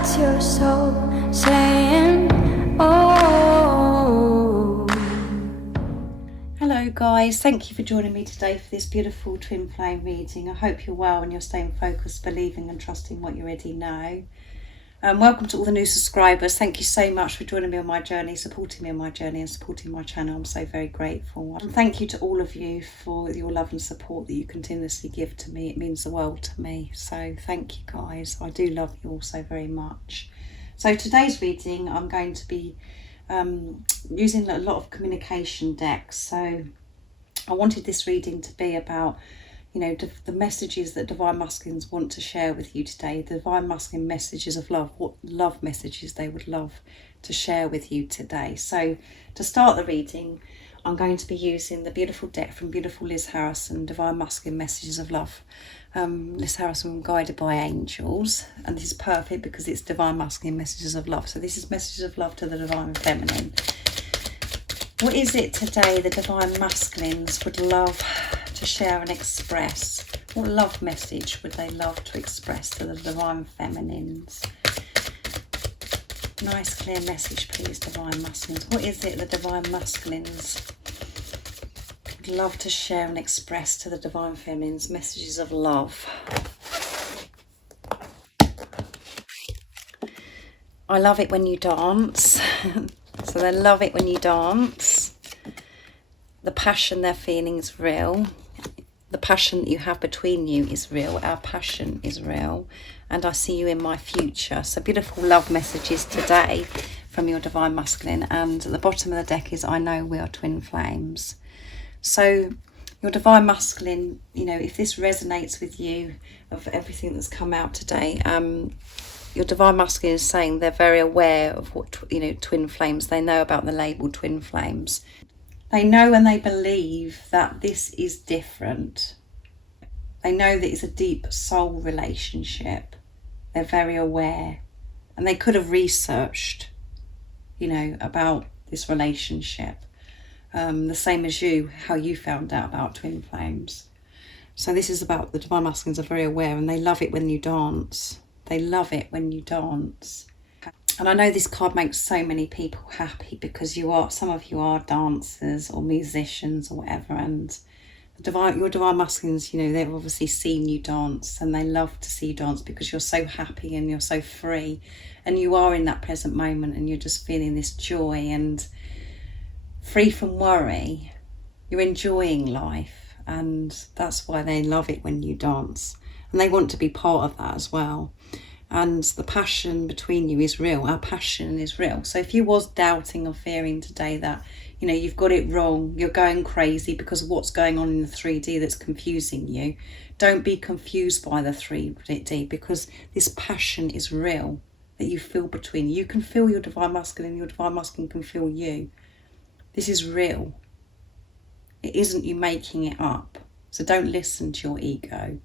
That's your soul saying, oh. Hello guys, thank you for joining me today for this beautiful twin flame reading. I hope you're well and you're staying focused, believing and trusting what you already know. Welcome to all the new subscribers. Thank you so much for joining me on my journey, supporting me on my journey and supporting my channel. I'm so very grateful. And thank you to all of you for your love and support that you continuously give to me. It means the world to me. So thank you guys. I do love you all so very much. So today's reading, I'm going to be using a lot of communication decks. So I wanted this reading to be about, you know, the messages that Divine Masculines want to share with you today, the Divine Masculine messages of love, what love messages they would love to share with you today. So to start the reading, I'm going to be using the beautiful deck from beautiful Liz Harrison, Divine Masculine Messages of Love. Liz Harrison, Guided by Angels, and this is perfect because it's Divine Masculine Messages of Love. So this is Messages of Love to the Divine Feminine. What is it today the Divine Masculines would love to share and express? What love message would they love to express to the Divine Feminines? Nice clear message please, Divine Masculines. What is it the Divine Masculines would love to share and express to the Divine Feminines? Messages of love. I love it when you dance. So they love it when you dance. The passion they're feeling is real. The passion that you have between you is real. Our passion is real. And I see you in my future. So beautiful love messages today from your Divine Masculine. And at the bottom of the deck is, I know we are twin flames. So your Divine Masculine, you know, if this resonates with you, of everything that's come out today, your Divine Masculine is saying they're very aware of what, you know, twin flames. They know about the label twin flames. They know and they believe that this is different. They know that it's a deep soul relationship. They're very aware. And they could have researched, you know, about this relationship. The same as you, how you found out about twin flames. So this is about the Divine Masculines are very aware and they love it when you dance. They love it when you dance. And I know this card makes so many people happy because some of you are dancers or musicians or whatever, and your Divine Masculines, you know, they've obviously seen you dance and they love to see you dance because you're so happy and you're so free and you are in that present moment and you're just feeling this joy and free from worry. You're enjoying life and that's why they love it when you dance. And they want to be part of that as well. And the passion between you is real. Our passion is real. So if you was doubting or fearing today that, you know, you've got it wrong, you're going crazy because of what's going on in the 3D that's confusing you, don't be confused by the 3D because this passion is real that you feel between you. You can feel your Divine Masculine, your Divine Masculine can feel you. This is real. It isn't you making it up. So don't listen to your ego.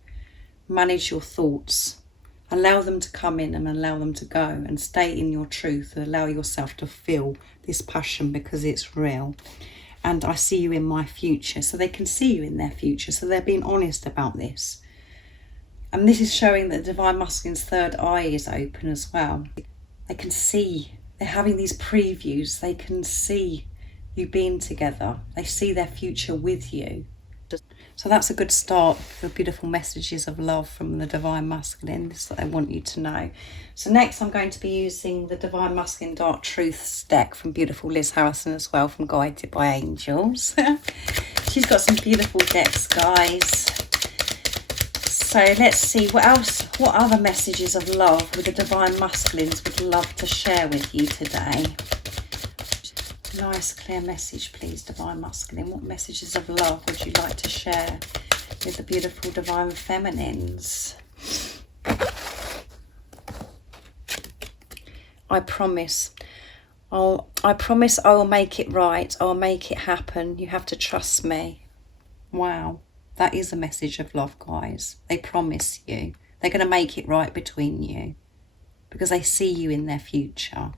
Manage your thoughts. Allow them to come in and allow them to go and stay in your truth and allow yourself to feel this passion because it's real. And I see you in my future. So they can see you in their future. So they're being honest about this. And this is showing that the Divine Masculine's third eye is open as well. They can see. They're having these previews. They can see you being together. They see their future with you. So that's a good start for beautiful messages of love from the Divine Masculine. This is what I want you to know. So next I'm going to be using the Divine Masculine Dark Truths deck from beautiful Liz Harrison as well, from Guided by Angels. She's got some beautiful decks, guys. So let's see what other messages of love would the Divine Masculines would love to share with you today. Nice clear message please, Divine Masculine. What messages of love would you like to share with the beautiful Divine Feminines? I promise I will make it right. I'll make it happen. You have to trust me. Wow, that is a message of love, guys. They promise you they're going to make it right between you because they see you in their future.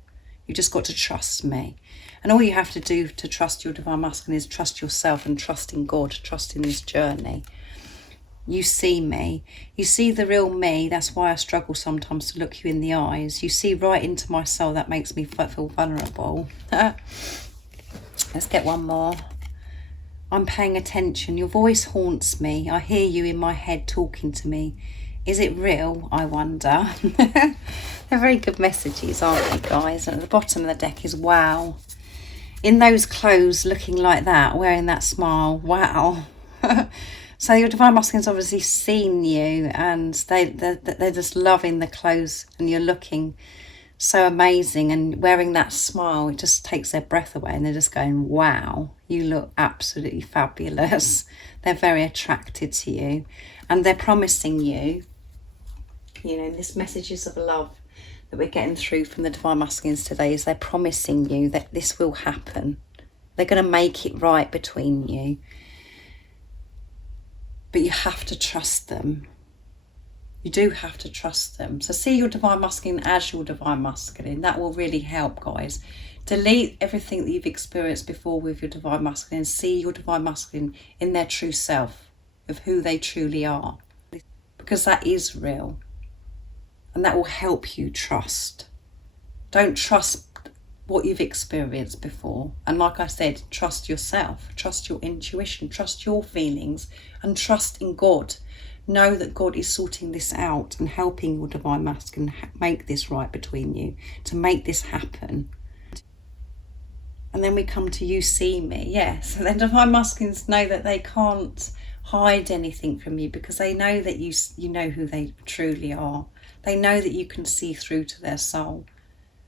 You just got to trust me. And all you have to do to trust your Divine Masculine is trust yourself and trust in God, trust in this journey. You see me. You see the real me. That's why I struggle sometimes to look you in the eyes. You see right into my soul. That makes me feel vulnerable. Let's get one more. I'm paying attention. Your voice haunts me. I hear you in my head talking to me. Is it real? I wonder. They're very good messages, aren't they, guys? And at the bottom of the deck is wow. In those clothes, looking like that, wearing that smile, wow. So your Divine Masculine's obviously seen you, and they're just loving the clothes, and you're looking so amazing and wearing that smile. It just takes their breath away, and they're just going, wow, you look absolutely fabulous. They're very attracted to you, and they're promising you, you know, this messages of love that we're getting through from the Divine Masculines today is they're promising you that this will happen. They're going to make it right between you. But you have to trust them. You do have to trust them. So see your Divine Masculine as your Divine Masculine. That will really help, guys. Delete everything that you've experienced before with your Divine Masculine and see your Divine Masculine in their true self, of who they truly are. Because that is real. And that will help you trust. Don't trust what you've experienced before. And like I said, trust yourself, trust your intuition, trust your feelings, and trust in God. Know that God is sorting this out and helping your Divine Masculine make this right between you, to make this happen. And then we come to you see me. Yes, and then Divine Masculines know that they can't hide anything from you, because they know that you know who they truly are. They know that you can see through to their soul.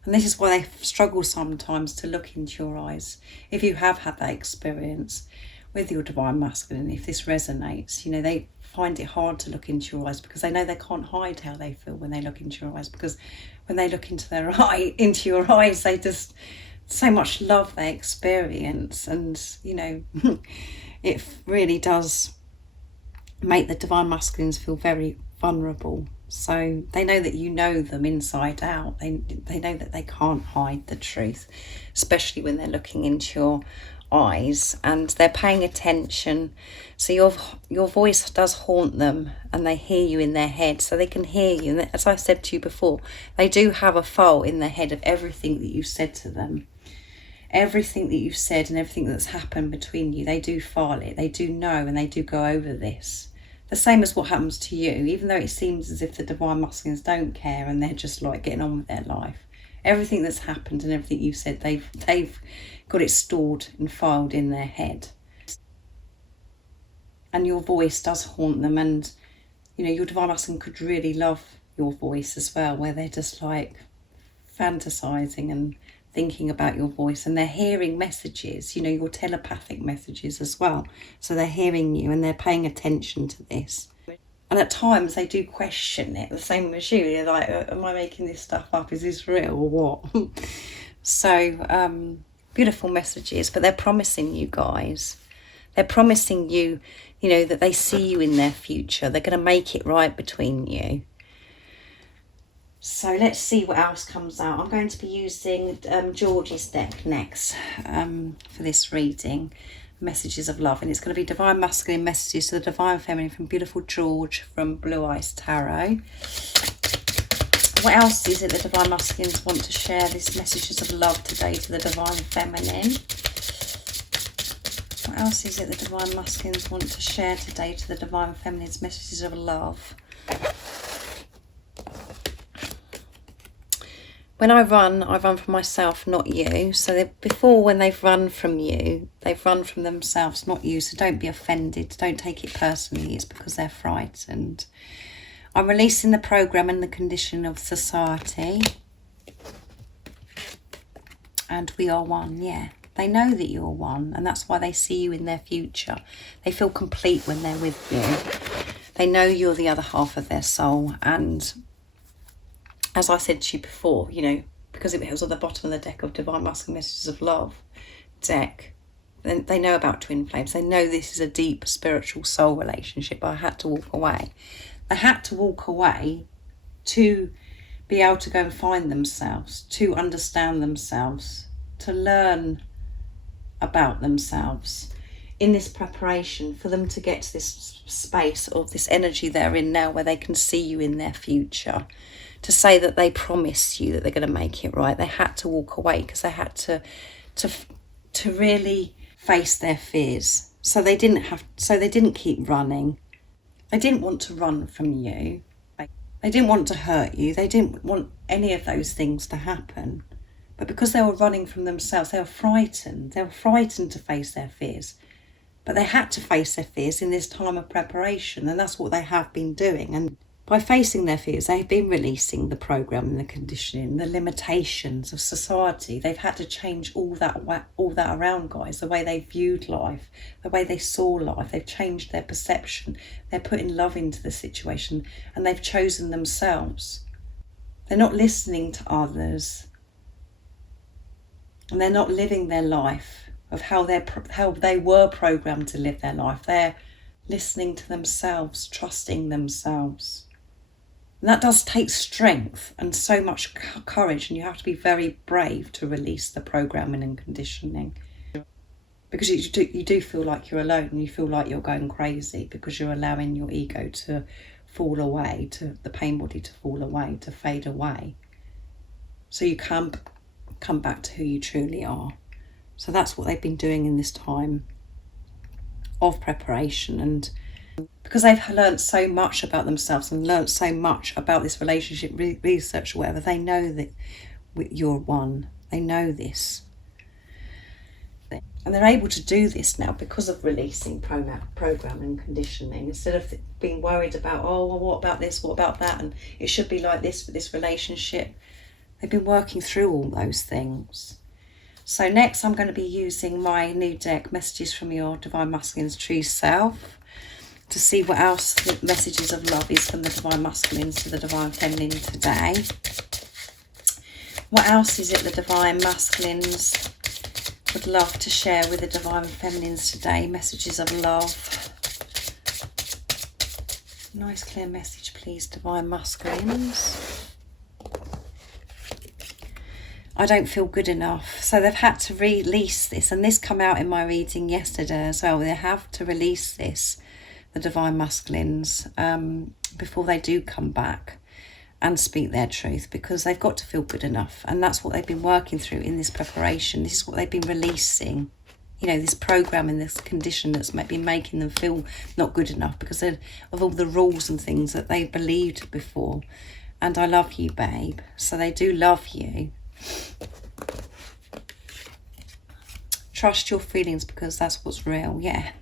And this is why they struggle sometimes to look into your eyes. If you have had that experience with your Divine Masculine, if this resonates, you know, they find it hard to look into your eyes, because they know they can't hide how they feel when they look into your eyes, because when they look into into your eyes, they just, so much love they experience. And, you know, it really does make the Divine Masculines feel very vulnerable. So they know that you know them inside out. They know that they can't hide the truth, especially when they're looking into your eyes, and they're paying attention. So your voice does haunt them, and they hear you in their head, so they can hear you. And as I said to you before, they do have a file in their head of everything that you said to them. Everything that you've said and everything that's happened between you, they do file it. They do know, and they do go over this. The same as what happens to you, even though it seems as if the Divine Masculines don't care and they're just like getting on with their life. Everything that's happened and everything you said, they've got it stored and filed in their head. And your voice does haunt them, and you know, your Divine Masculine could really love your voice as well, where they're just like fantasizing and thinking about your voice, and they're hearing messages, you know, your telepathic messages as well. So they're hearing you and they're paying attention to this. And at times they do question it, the same as you. They're like, am I making this stuff up? Is this real or what? So beautiful messages, but they're promising you, guys. They're promising you, you know, that they see you in their future. They're going to make it right between you. So let's see what else comes out. I'm going to be using Georgie's deck next for this reading, Messages of Love. And it's going to be Divine Masculine Messages to the Divine Feminine from beautiful George from Blue Eyes Tarot. What else is it the Divine Masculines want to share this Messages of Love today to the Divine Feminine? What else is it the Divine Masculines want to share today to the Divine Feminine's Messages of Love? When I run for myself, not you. So before, when they've run from you, they've run from themselves, not you. So don't be offended. Don't take it personally. It's because they're frightened. I'm releasing the program and the condition of society. And we are one, yeah. They know that you're one, and that's why they see you in their future. They feel complete when they're with you. They know you're the other half of their soul. And as I said to you before, you know, because it was on the bottom of the deck of Divine Masculine Messages of Love deck, then they know about twin flames. They know this is a deep spiritual soul relationship. I had to walk away. They had to walk away to be able to go and find themselves, to understand themselves, to learn about themselves. in this preparation for them to get to this space of this energy they're in now where they can see you in their future, to say that they promise you that they're going to make it right. They had to walk away because they had to really face their fears. So they didn't keep running. They didn't want to run from you. They didn't want to hurt you. They didn't want any of those things to happen. But because they were running from themselves, they were frightened. They were frightened to face their fears. But they had to face their fears in this time of preparation, and that's what they have been doing. And by facing their fears, they've been releasing the programming, the conditioning, the limitations of society. They've had to change all that around, guys, the way they viewed life, the way they saw life. They've changed their perception. They're putting love into the situation, and they've chosen themselves. They're not listening to others, and they're not living their life of how they were programmed to live their life. They're listening to themselves, trusting themselves. And that does take strength and so much courage, and you have to be very brave to release the programming and conditioning, because you do feel like you're alone, and you feel like you're going crazy because you're allowing your ego to fall away, to the pain body to fall away, to fade away, so you can come back to who you truly are. So that's what they've been doing in this time of preparation. And because they've learned so much about themselves and learned so much about this relationship research or whatever, they know that you're one. They know this. And they're able to do this now because of releasing program and conditioning, instead of being worried about, oh, well, what about this, what about that, and it should be like this for this relationship. They've been working through all those things. So next I'm going to be using my new deck, Messages from Your Divine Masculine's True Self, to see what else the messages of love is from the Divine Masculines to the Divine Feminine today. What else is it the Divine Masculines would love to share with the Divine Feminines today? Messages of love. Nice clear message, please, Divine Masculines. I don't feel good enough. So they've had to release this, and this come out in my reading yesterday as well. They have to release this, the Divine Masculines, before they do come back and speak their truth, because they've got to feel good enough. And that's what they've been working through in this preparation. This is what they've been releasing. You know, this program and this condition that's been making them feel not good enough because of all the rules and things that they believed before. And I love you, babe. So they do love you. Trust your feelings because that's what's real, yeah.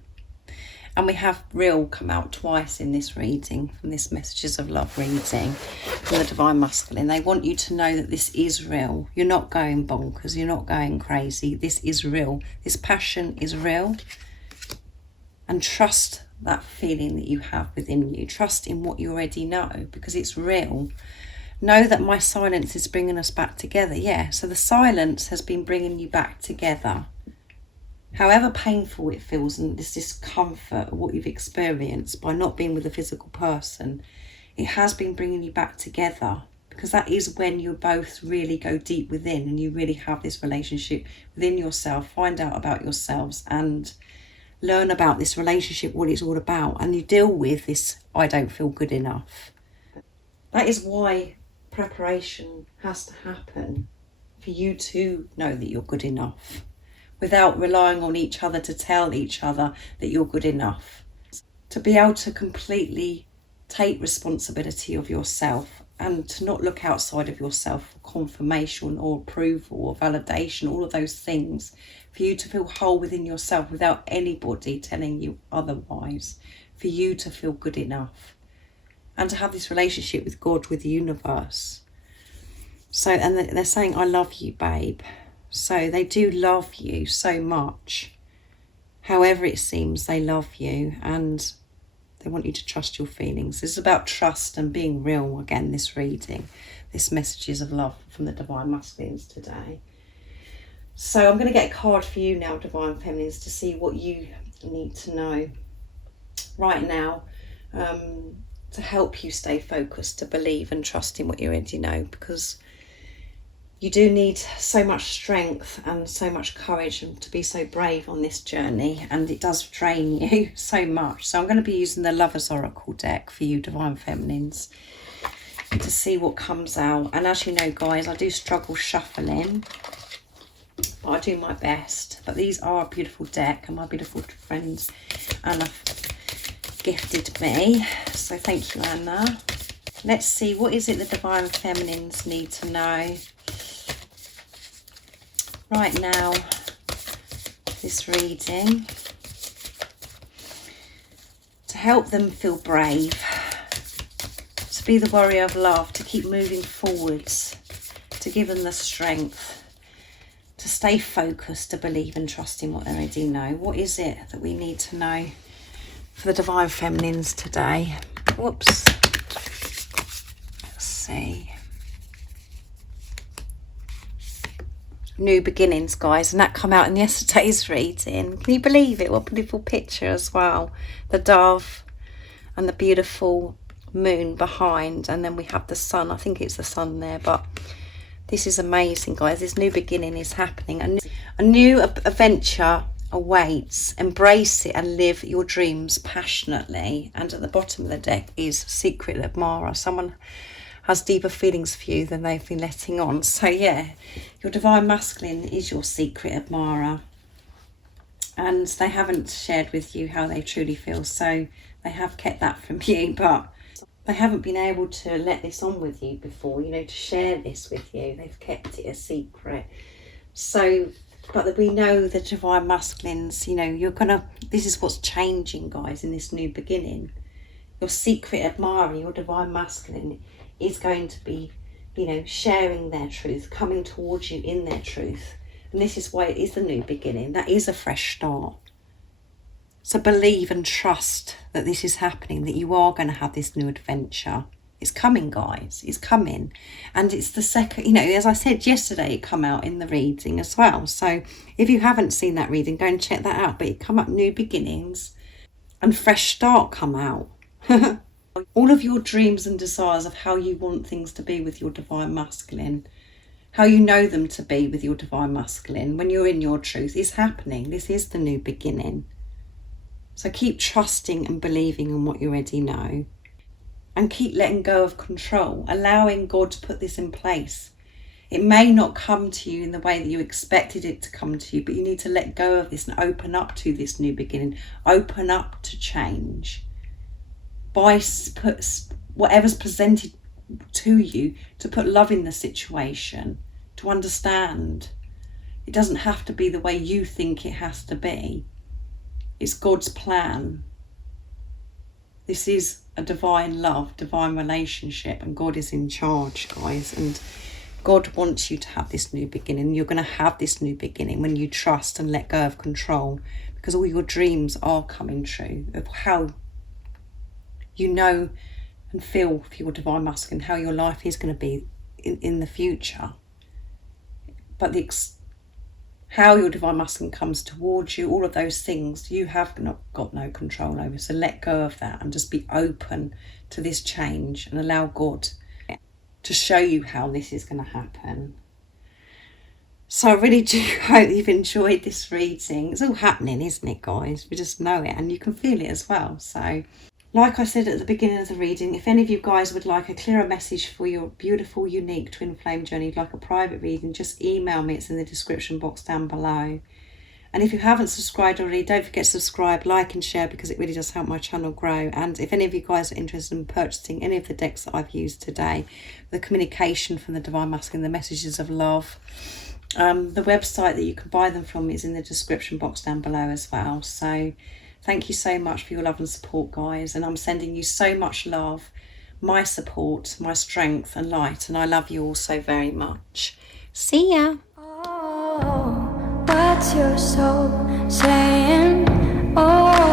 And we have real come out twice in this reading, from this Messages of Love reading from the Divine Masculine. They want you to know that this is real. You're not going bonkers. You're not going crazy. This is real. This passion is real. And trust that feeling that you have within you. Trust in what you already know, because it's real. Know that my silence is bringing us back together. Yeah, so the silence has been bringing you back together. However painful it feels, and this discomfort of what you've experienced by not being with a physical person, it has been bringing you back together, because that is when you both really go deep within and you really have this relationship within yourself, find out about yourselves and learn about this relationship, what it's all about, and you deal with this, I don't feel good enough. That is why preparation has to happen, for you to know that you're good enough, without relying on each other to tell each other that you're good enough. To be able to completely take responsibility of yourself and to not look outside of yourself for confirmation or approval or validation, all of those things, for you to feel whole within yourself without anybody telling you otherwise, for you to feel good enough. And to have this relationship with God, with the universe. So, and they're saying, I love you, babe. So they do love you so much. However it seems, they love you, and they want you to trust your feelings. This is about trust and being real. Again, this reading, this Messages of Love from the Divine Masculines today. So I'm going to get a card for you now, Divine Feminines, to see what you need to know right now. To help you stay focused, to believe and trust in what you already know, because You do need so much strength and so much courage and to be so brave on this journey, and it does drain you so much. So I'm going to be using the Lovers Oracle deck for you Divine Feminines to see what comes out. And as you know, guys, I do struggle shuffling, but I do my best. But these are a beautiful deck, and my beautiful friends Anna gifted me, so thank you, Anna. Let's see, what is it the Divine Feminines need to know right now, this reading, to help them feel brave, to be the warrior of love, to keep moving forwards, to give them the strength, to stay focused, to believe and trust in what they already know. What is it that we need to know for the Divine Feminines today? Whoops. Let's see. New beginnings, guys, and that come out in yesterday's reading. Can you believe it? What a beautiful picture as well. The dove and the beautiful moon behind, and then we have the sun. I think it's the sun there, but this is amazing, guys. This new beginning is happening. A new adventure awaits. Embrace it and live your dreams passionately. And at the bottom of the deck is Secret Admirer. Someone has deeper feelings for you than they've been letting on. So yeah, your Divine Masculine is your secret admirer, and they haven't shared with you how they truly feel, so they have kept that from you, but they haven't been able to let this on with you before, you know, to share this with you. They've kept it a secret. So, but we know the Divine Masculines, you know, this is what's changing, guys, in this new beginning. Your secret admirer, your Divine Masculine, is going to be, you know, sharing their truth, coming towards you in their truth. And this is why it is the new beginning. That is a fresh start. So believe and trust that this is happening, that you are going to have this new adventure. It's coming, guys. It's coming. And it's the second, you know, as I said yesterday, it come out in the reading as well. So if you haven't seen that reading, go and check that out. But it come up new beginnings and fresh start come out. All of your dreams and desires of how you want things to be with your Divine Masculine, how you know them to be with your Divine Masculine, when you're in your truth, is happening. This is the new beginning. So keep trusting and believing in what you already know, and keep letting go of control, allowing God to put this in place. It may not come to you in the way that you expected it to come to you, but you need to let go of this and open up to this new beginning, open up to change. By whatever's presented to you, to put love in the situation, to understand. It doesn't have to be the way you think it has to be. It's God's plan. This is a divine love, divine relationship, and God is in charge, guys. And God wants you to have this new beginning. You're going to have this new beginning when you trust and let go of control, because all your dreams are coming true of how you know and feel for your Divine Masculine, how your life is going to be in the future. But how your Divine Masculine comes towards you, all of those things, you have got no control over. So let go of that and just be open to this change and allow God to show you how this is going to happen. So I really do hope you've enjoyed this reading. It's all happening, isn't it, guys? We just know it, and you can feel it as well. So like I said at the beginning of the reading, if any of you guys would like a clearer message for your beautiful, unique twin flame journey, like a private reading, just email me. It's in the description box down below. And if you haven't subscribed already, don't forget to subscribe, like and share, because it really does help my channel grow. And if any of you guys are interested in purchasing any of the decks that I've used today, the communication from the Divine Masculine, the messages of love, the website that you can buy them from is in the description box down below as well. So thank you so much for your love and support, guys. And I'm sending you so much love, my support, my strength and light. And I love you all so very much. See ya. Oh, what's your soul saying? Oh.